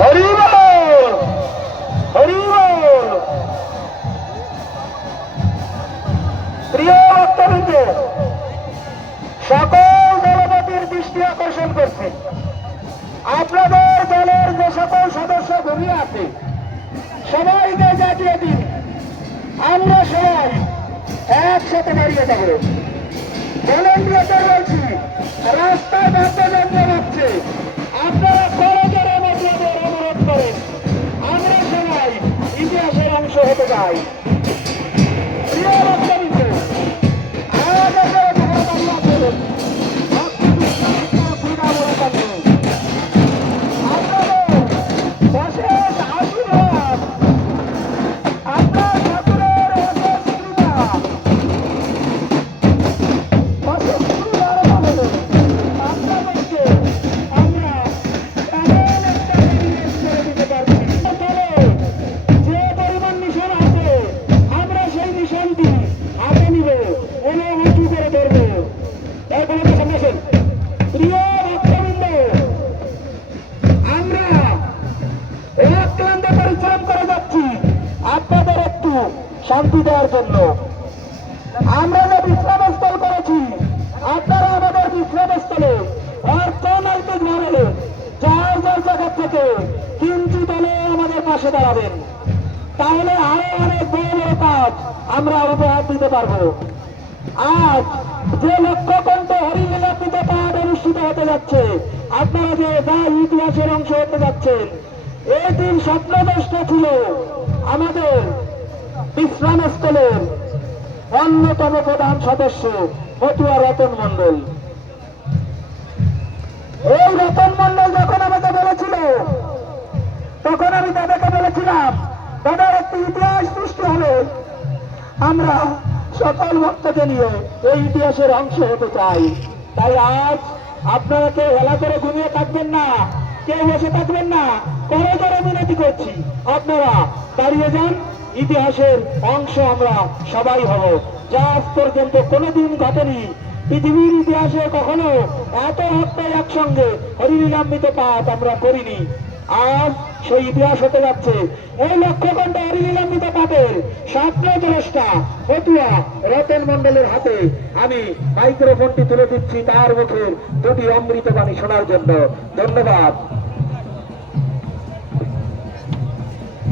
হরি বল, হরি বল। প্রিয় ভক্তবৃন্দ, সকল দলপতির দৃষ্টি আকর্ষণ করছে, আপনাদের দলের যে সকল সদস্য ঘুরিয়ে আছে সবাইকে জাতিয়ে দিন। আমরা সবাই একসাথে দাঁড়িয়ে যাব। ভলেন্টিয়ারদের বলছি, রাস্তায় বাদ্যযন্ত্র বাজছে, আপনারা করজোড়ে মহিলাদের অনুরোধ করেন। আমরা সবাই ইতিহাসের অংশ হতে চাই। প্রিয় ভক্তবৃন্দ, আমাদের শান্তি দেওয়ার জন্য আমরা যে বিশ্রামস্থল করেছি, আপনারা আমাদের বিশ্রামস্থলে অর্থনৈতিক ভাবে যার যার জায়গা থেকে কিঞ্চিত হলে আমাদের পাশে দাঁড়াবেন, তাহলে আরো অনেক বড় বড় কাজ আমরা উপহার দিতে পারবো। আজ যে লক্ষ্যকণ্ঠ হরিলীলামৃত পাঠ অনুষ্ঠিত হতে যাচ্ছে, আপনারা যে যা ইতিহাসের অংশ হতে যাচ্ছেন, এই দিন স্বপ্নদৃষ্ট ছিল আমাদের বিশ্রামস্থলের অন্যতম প্রধান সদস্য মতুয়া রতন মন্ডল। এই রতন মন্ডল যখন আমাকে বলেছিল, তখন আমি তাদেরকে বলেছিলাম, তাদের একটি ইতিহাস সৃষ্টি হবে, আমরা সকল ভক্তকে নিয়ে এই ইতিহাসের অংশ হতে চাই। তাই আজ আপনারা কেউ হেলা করে ঘুমিয়ে থাকবেন না, কেউ বসে থাকবেন না, করজোড়ে মিনতি করছি, আপনারা দাঁড়িয়ে যান। ইতিহাসের অংশ আমরা সবাই হব, যা আজ পর্যন্ত কোনোদিন ঘটেনি। পৃথিবীর ইতিহাসে কখনো এত ভক্ত একসঙ্গে হরিলীলামৃত পাঠ আমরা করিনি। আজ সেই ইতিহাস হতে যাচ্ছে। এই লক্ষ্যকণ্ঠ হরিলীলামৃত পাঠের স্বপ্নদ্রষ্টা মতুয়া রতন মন্ডলের হাতে আমি মাইক্রোফোনটি তুলে দিচ্ছি, তার মুখের দুটি অমৃতবাণী শোনার জন্য। ধন্যবাদ।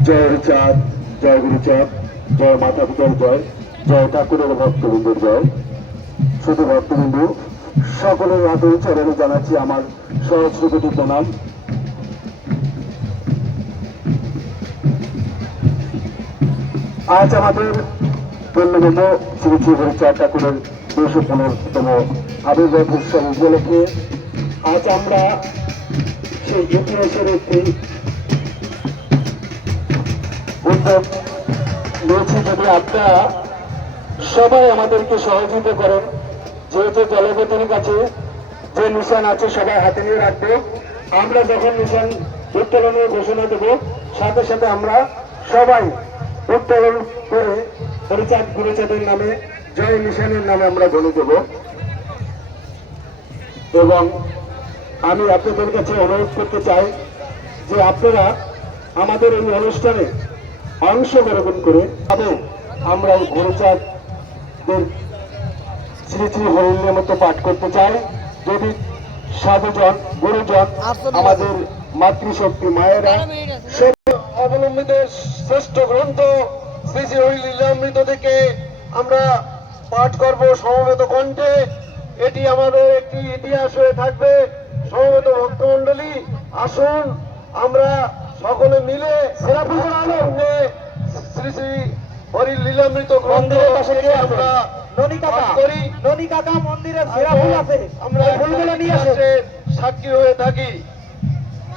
জয় চাঁদ, জয় গুরুচাঁদ, জয় মাতা পিতার জয়, জয় ঠাকুরের ভক্তবৃন্দের জয়। শুধু ভক্তবিন্দু সকলের হাতে চরণে জানাচ্ছি আমার সহস্র কোটি প্রণাম। আজ আমাদের পূর্ণতম শ্রী শ্রী হরিচাঁদ ঠাকুরের 215তম আবির্ভাব উৎসব উপলক্ষে আজ আমরা সেই ইতিহাসের একটি উদ্যোগ নিয়েছি। যদি আপনারা সবাই আমাদেরকে সহযোগিতা করেন, যেহেতু দলপতির কাছে যে নিশান আছে সবাই হাতে নিয়ে রাখবো। আমরা যখন নিশান উত্তোলনের ঘোষণা দেব, সাথে সাথে আমরা সবাই উত্তোলন করে হরিচাঁদ গুরুচাঁদের নামে, জয় নিশানের নামে আমরা গণে দেব। এবং আমি আপনাদের কাছে অনুরোধ করতে চাই যে আপনারা আমাদের এই অনুষ্ঠানে অংশগ্রহণ করে আমরা এই গুরুচাঁদের শ্রী শ্রী হরিলীলামৃত পাঠ করতে চাই। যদি সাধুজন, গুরুজন, আমাদের মাতৃশক্তি মায়েরা অবলম্বিত শ্রেষ্ঠ গ্রন্থ শ্রী শ্রী হরিলীলামৃত থেকে আমরা পাঠ করব সমবেত কণ্ঠে। এটি আমাদের একটি ইতিহাস হয়ে থাকবে। সমবেত ভক্তমণ্ডলী, আসুন আমরা সকলে মিলে শ্রী শ্রী হরিলীলামৃত গ্রন্থের পাশে আমরা ননী কাকা মন্দিরের সেরাফুল আছে, আমরা ফুলগুলো নিয়ে আসে সাক্ষী হয়ে থাকি।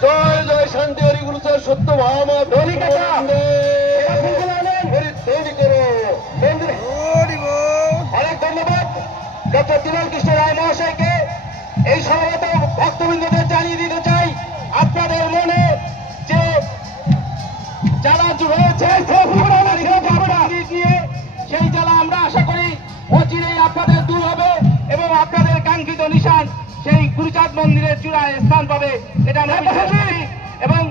জয় জয় শান্তি হরি গুরুচাঁদ সত্য ভামা ননী কাকা অনেক ধন্যবাদ ডক্টর দিনাল কৃষ্ণ রায় মহাশয়কে। এই সমবেত ভক্তবৃন্দদের জানিয়ে দিতে চাই, আপনাদের মনে যে জ্বালা হয়েছে সেই জ্বালা আমরা আশা করি অচিরেই আপনাদের দূর হবে এবং আপনাদের কাঙ্ক্ষিত নিশান সেই গুরুচাঁদ মন্দিরের চূড়ায় স্থান পাবে, এটা আমি বিশ্বাস করি। এবং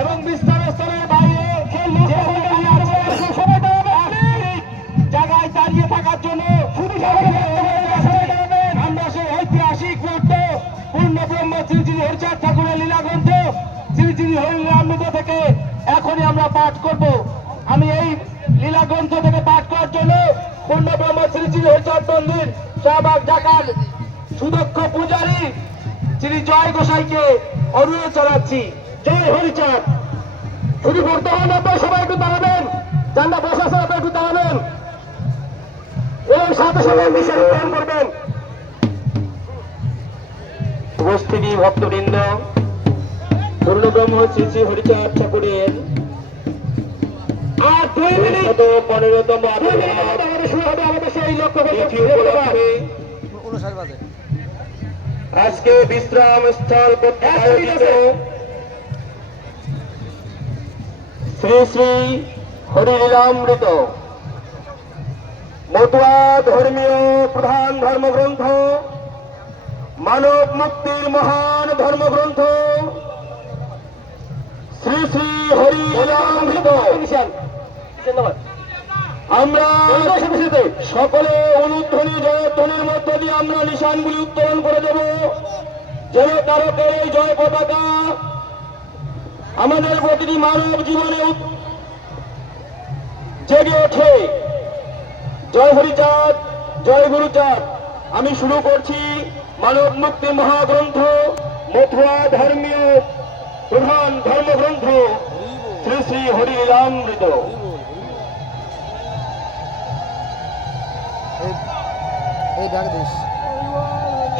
এবং বিস্তার স্তরের বাইরে জায়গায় দাঁড়িয়ে থাকার জন্য আমরা সেই ঐতিহাসিক মুহূর্ত পূর্ণ ব্রহ্ম শ্রী শ্রী হরিচাঁদ ঠাকুরের লীলা গ্রন্থ শ্রী শ্রী হরিনামৃত থেকে এখনই আমরা পাঠ করব। আমি এই লীলা গ্রন্থ থেকে পাঠ করার জন্য পূর্ণ ব্রহ্ম শ্রী শ্রী হরিচাঁদ মন্দির শাহবাগ ঢাকার সুদক্ষ পূজারী শ্রী জয় গোসাইকে অনুরোধ জানাচ্ছি। জয় হরিচাঁদ। শুধু পড়তে হন, আপনারা সবাই একটু দাঁড়াবেন, যারা বসা আছে আপনারা একটু দাঁড়াবেন এবং সাথে সাথে বিশেষ গ্রহণ করবেন। উপস্থিতি ভক্তবৃন্দ, পূর্ণব্রহ্ম শ্রী শ্রী হরিচাঁদ ঠাকুরের আর 2 মিনিট 15তম আজকে বিশ্রাম স্থল শ্রী শ্রী হরিলীলামৃত মতুয়া ধর্মীয় প্রধান ধর্মগ্রন্থ, মানব মুক্তির মহান ধর্মগ্রন্থ শ্রী শ্রী হরিলীলামৃত আমরা সকলে অনুধ্বনি জয়ধ্বনির মধ্য দিয়ে আমরা নিশানগুলি উত্তোলন করে দেব, যেন তারকের এই জয় পতাকা আমাদের প্রতিটি মানব জীবনে জেগে ওঠে। জয় হরিচাঁদ, জয় গুরুচাঁদ। আমি শুরু করছি মানব মুক্তি মহাগ্রন্থ, মথুরা ধর্মীয় প্রধান ধর্মগ্রন্থ শ্রী শ্রী হরিলীলামৃত।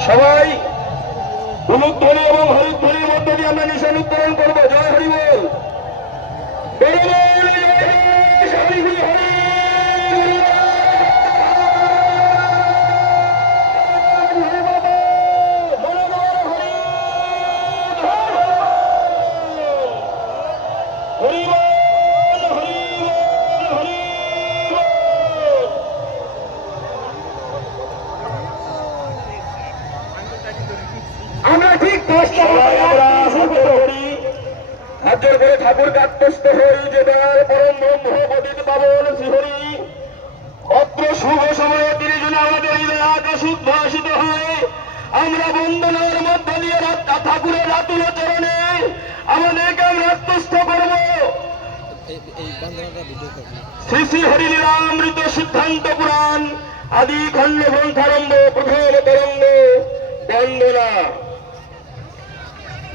সবাই উলুধ্বনি এবং হরিধ্বনির মধ্য দিয়ে আমরা নিশান উত্তোলন করবো। জয় হরি বল। আমরা ঠিক 10টা হাতের করে ঠাকুর কাত্তস্থ হই, যে বেড়ার পরম মহোপতিত পাবন শ্রীহরি অত্র শুভ সময়ে তিনি যেন আমাদের হৃদয় আকাশ উদ্ভাসিত হয়। আমরা বন্দনার মধ্য দিয়ে ঠাকুরের রাতুল চরণে আমাদেরকে আমরা আত্মস্থ করব। শ্রী শ্রী হরিলীলামৃত সিদ্ধান্ত পুরাণ আদি খণ্ড গ্রন্থারম্ভ প্রথম তরঙ্গ বন্দনা।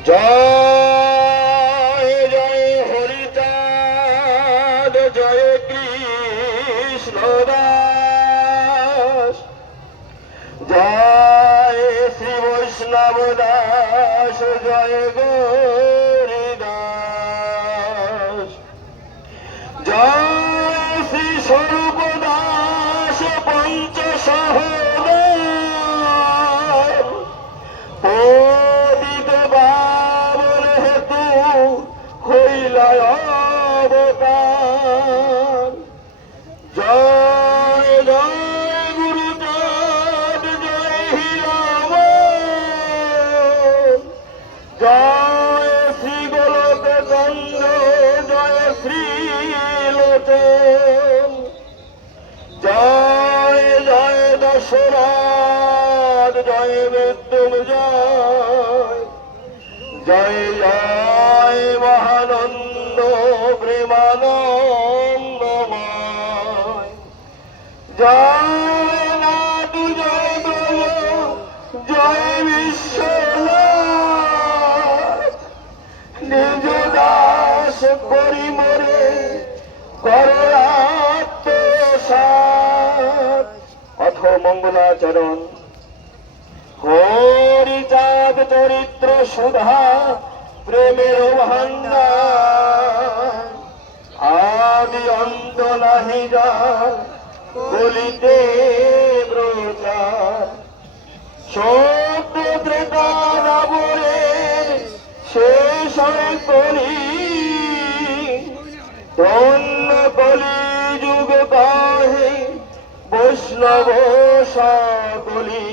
জয় জয় হরিচাঁদ, জয় কৃষ্ণ দাস, জয় শ্রী বৈষ্ণব দাস, জয় গৌরীদাস, জয় শ্রী স্বরূপ দাস পঞ্চ সহোদর, পতিত পাবন হেতু হইলা অবতার। জয় জয় গুরুচাঁদ, জয় হিলাম, জয় শ্রী গোলক চন্দ্র, জয় শ্রী লোচন, জয় জয় দশরথ, জয় মৃত্যুঞ্জয়, জয় জয় মহানন্দ প্রেমানন্দময়, জয় নাদু, জয় প্রভু, জয় বিশ্বনাথ, নিজ দাস করি মরে করে আত্মসাৎ। অথ মঙ্গলাচরণ। হরিচাঁদ চরিত্র সুধা প্রেমের ভান্ডার, আদি অন্ত নাহি যার বলিতে প্রচার। সত্য ত্রেতা নাবরে শেষ হয় কলি, ধন্য কলি যুগ কাহে বৈষ্ণব সকলি।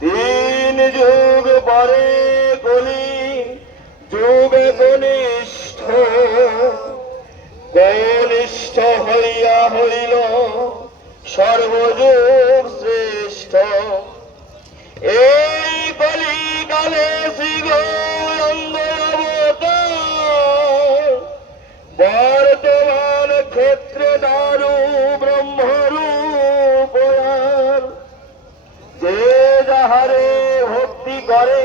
3 যুগ পরে কলি যুগ কনিষ্ঠ কনিষ্ঠ হইয়া হইল সর্বযুগ শ্রেষ্ঠ। এই কলিকালে শ্রী গৌরাঙ্গ অবতার বর্তমান ক্ষেত্রে দারু ব্রহ্মরূপ। যে যাহারে ভক্তি করে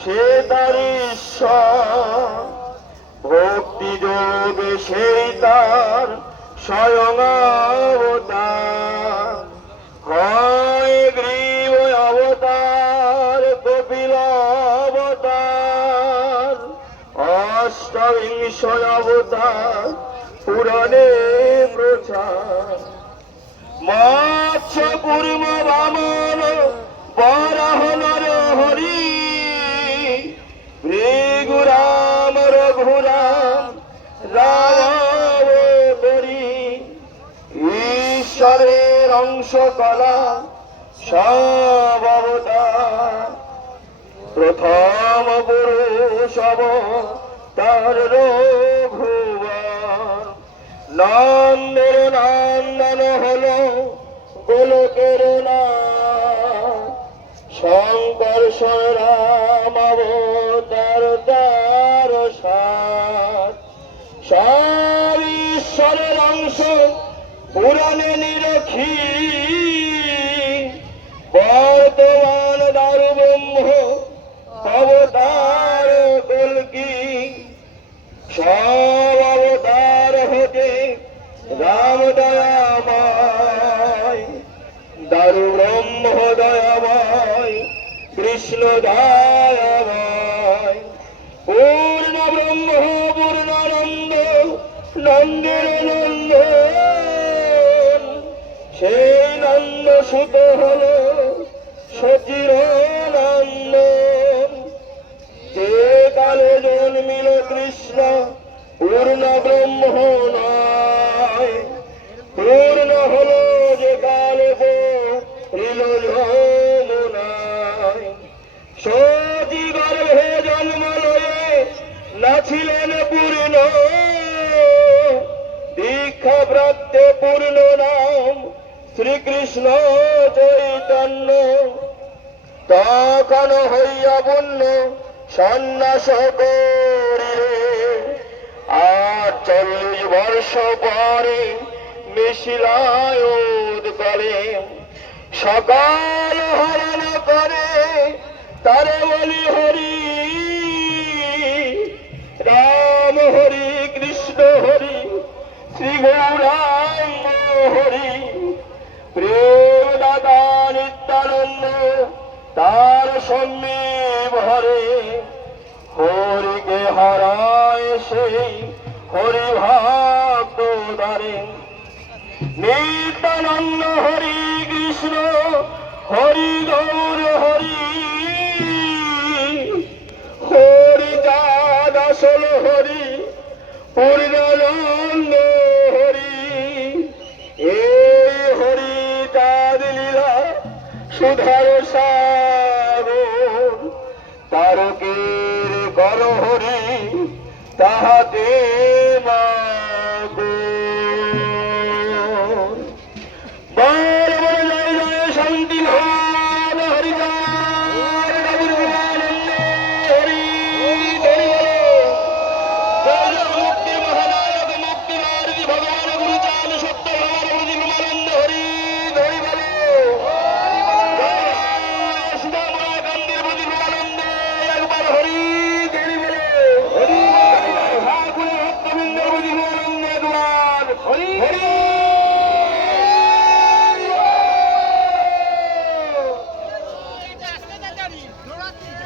সে তার ঈশ্বর, ভক্তি যোগে সেই তার স্বয়ং অবতার। হয় গ্রীব অবতার কপিল অবতার, অষ্টবিংশ অবতার পুরাণে প্রচার। মৎস্য কুর্ম বামন বরাহ নরহরি, ভৃগুরাম রঘুরাম রাম করি। ঈশ্বরের অংশ কলা সব অবতার, প্রথম পুরুষ অবতার রঘুবর। নন্দের নন্দন হলো গোলকের নাম, শঙ্কর্ষণ রাম অবতার তার সাথ। সব ঈশ্বরের অংশ পুরাণে নিরখি, বর্তমান দারু ব্রহ্ম অবতার কল্কি। সব অবতার হতে রাম দয়াময়, দারু ব্রহ্ম দয়াময়, কৃষ্ণ দয়াময়। পূর্ণ ব্রহ্ম পূর্ণানন্দ নন্দের নন্দন, সেই নন্দ সুত হল সচির নন্দন। যে কালে জন্মিল কৃষ্ণ পূর্ণ ব্রহ্ম নয়, পূর্ণ হল যে কালে পড়িল যমুনায়। সচি গর্ভে জন্ম লয়ে নাছিলেন পূর্ণ, দীক্ষা প্রাপ্তে পূর্ণ নাম শ্রীকৃষ্ণ চৈতন্য। তখন হইয়া পূর্ণ সন্ন্যাস করিলে, ৪৮ বর্ষ পরে মিশিলায় উৎকলে। সকাল হরণ করে তারে বলি হরি, রাম হরি কৃষ্ণ হরি শ্রী গৌরাঙ্গ হরি। প্রেম দাদা নিত্যানন্দ তার সমীপ হরে, হরিকে হারায় সেই হরি ভক্ত দ্বারে। নিত্যানন্দ হরি কৃষ্ণ হরি গৌর হরি, হরি চাঁদ আসল হরি পূর্ণানন্দ হরি। এই হরি চাঁদ লীলা সুধার সাগর, তারকের গর হরি তাহাতে